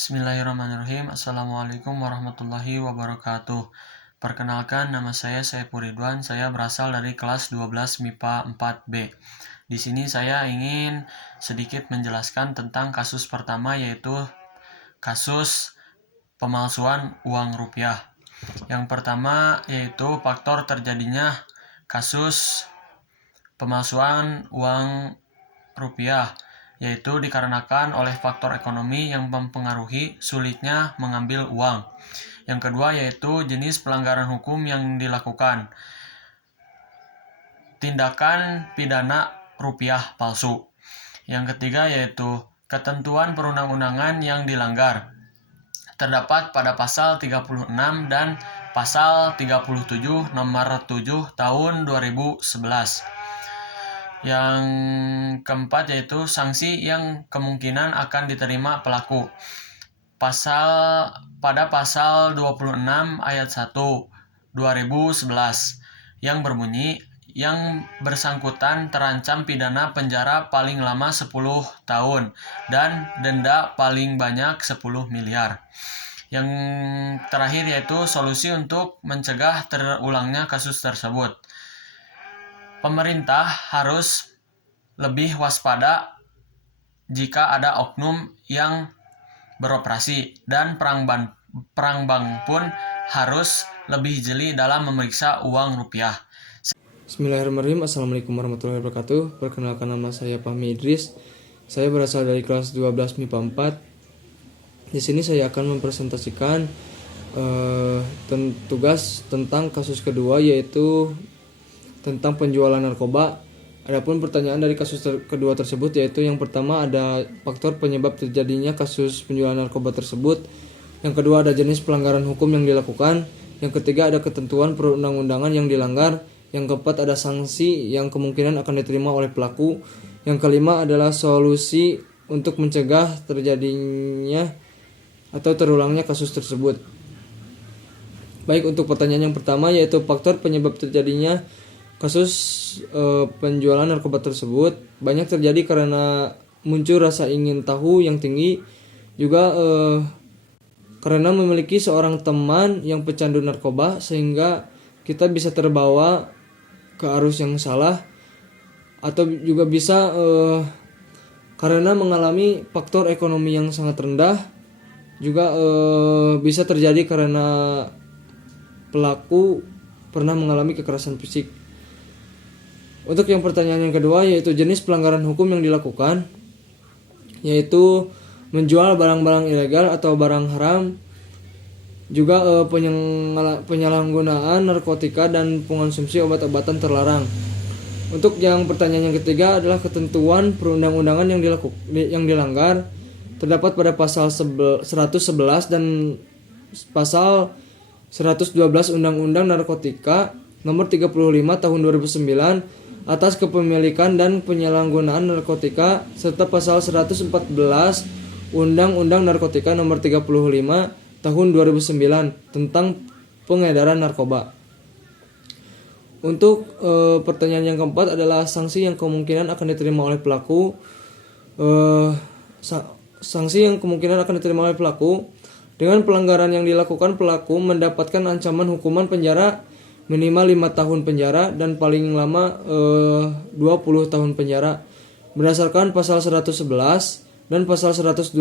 Bismillahirrahmanirrahim. Assalamualaikum warahmatullahi wabarakatuh. Perkenalkan, nama saya Saiful Ridwan. Saya berasal dari kelas 12 MIPA 4B. Di sini saya ingin sedikit menjelaskan tentang kasus pertama, yaitu kasus pemalsuan uang rupiah. Yang pertama yaitu faktor terjadinya kasus pemalsuan uang rupiah, yaitu dikarenakan oleh faktor ekonomi yang mempengaruhi sulitnya mengambil uang. Yang kedua yaitu jenis pelanggaran hukum yang dilakukan. Tindakan pidana rupiah palsu. Yang ketiga yaitu ketentuan perundang-undangan yang dilanggar. Terdapat pada pasal 36 dan pasal 37 nomor 7 tahun 2011. Yang keempat yaitu sanksi yang kemungkinan akan diterima pelaku. Pada pasal 26 ayat 1 2011 yang berbunyi, yang bersangkutan terancam pidana penjara paling lama 10 tahun dan denda paling banyak 10 miliar. Yang terakhir yaitu solusi untuk mencegah terulangnya kasus tersebut. Pemerintah harus lebih waspada jika ada oknum yang beroperasi, dan perang bank pun harus lebih jeli dalam memeriksa uang rupiah. Bismillahirrahmanirrahim. Assalamualaikum warahmatullahi wabarakatuh. Perkenalkan, nama saya Fahmi Idris. Saya berasal dari kelas 12 MIPA 4. Di sini saya akan mempresentasikan tugas tentang kasus kedua, yaitu tentang penjualan narkoba. Adapun pertanyaan dari kasus kedua tersebut, yaitu yang pertama ada faktor penyebab terjadinya kasus penjualan narkoba tersebut. Yang kedua ada jenis pelanggaran hukum yang dilakukan. Yang ketiga ada ketentuan perundang-undangan yang dilanggar. Yang keempat ada sanksi yang kemungkinan akan diterima oleh pelaku. Yang kelima adalah solusi untuk mencegah terjadinya atau terulangnya kasus tersebut. Baik, untuk pertanyaan yang pertama yaitu faktor penyebab terjadinya kasus penjualan narkoba tersebut banyak terjadi karena muncul rasa ingin tahu yang tinggi, juga karena memiliki seorang teman yang pecandu narkoba, sehingga kita bisa terbawa ke arus yang salah, atau juga bisa karena mengalami faktor ekonomi yang sangat rendah, juga bisa terjadi karena pelaku pernah mengalami kekerasan fisik. Untuk yang pertanyaan yang kedua yaitu jenis pelanggaran hukum yang dilakukan, yaitu menjual barang-barang ilegal atau barang haram, juga penyalahgunaan narkotika dan pengonsumsi obat-obatan terlarang. Untuk yang pertanyaan yang ketiga adalah ketentuan perundang-undangan yang dilanggar. Terdapat pada pasal 111 dan pasal 112 Undang-Undang Narkotika nomor 35 tahun 2009 atas kepemilikan dan penyalahgunaan narkotika, serta pasal 114 Undang-Undang Narkotika nomor 35 tahun 2009 tentang pengedaran narkoba. Untuk pertanyaan yang keempat adalah sanksi yang kemungkinan akan diterima oleh pelaku. Sanksi yang kemungkinan akan diterima oleh pelaku: dengan pelanggaran yang dilakukan, pelaku mendapatkan ancaman hukuman penjara minimal 5 tahun penjara dan paling lama 20 tahun penjara berdasarkan pasal 111 dan pasal 112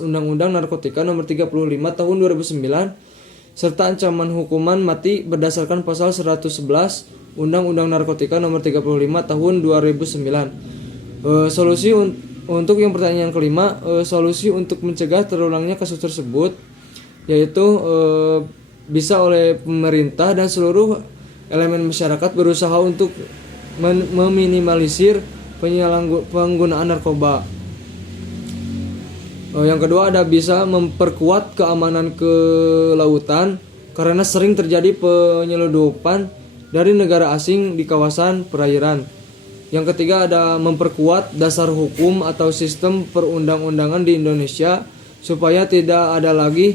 Undang-Undang Narkotika nomor 35 tahun 2009, serta ancaman hukuman mati berdasarkan pasal 111 Undang-Undang Narkotika nomor 35 tahun 2009. Solusi untuk yang pertanyaan yang kelima, solusi untuk mencegah terulangnya kasus tersebut yaitu bisa oleh pemerintah dan seluruh elemen masyarakat berusaha untuk meminimalisir penggunaan narkoba. Yang kedua ada bisa memperkuat keamanan ke lautan karena sering terjadi penyeludupan dari negara asing di kawasan perairan. Yang ketiga ada memperkuat dasar hukum atau sistem perundang-undangan di Indonesia supaya tidak ada lagi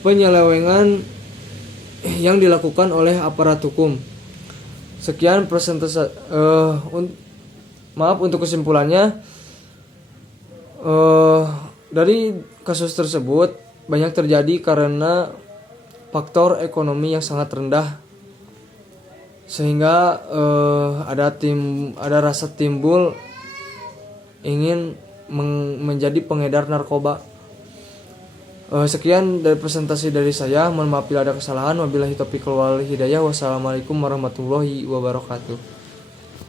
penyelewengan yang dilakukan oleh aparat hukum. Sekian presentasi. Maaf, untuk kesimpulannya Dari kasus tersebut banyak terjadi karena faktor ekonomi yang sangat rendah, sehingga ada rasa timbul ingin menjadi pengedar narkoba. Sekian dari presentasi dari saya. Mohon maaf bila ada kesalahan. Wabillahi taufiq wal hidayah. Wassalamualaikum warahmatullahi wabarakatuh.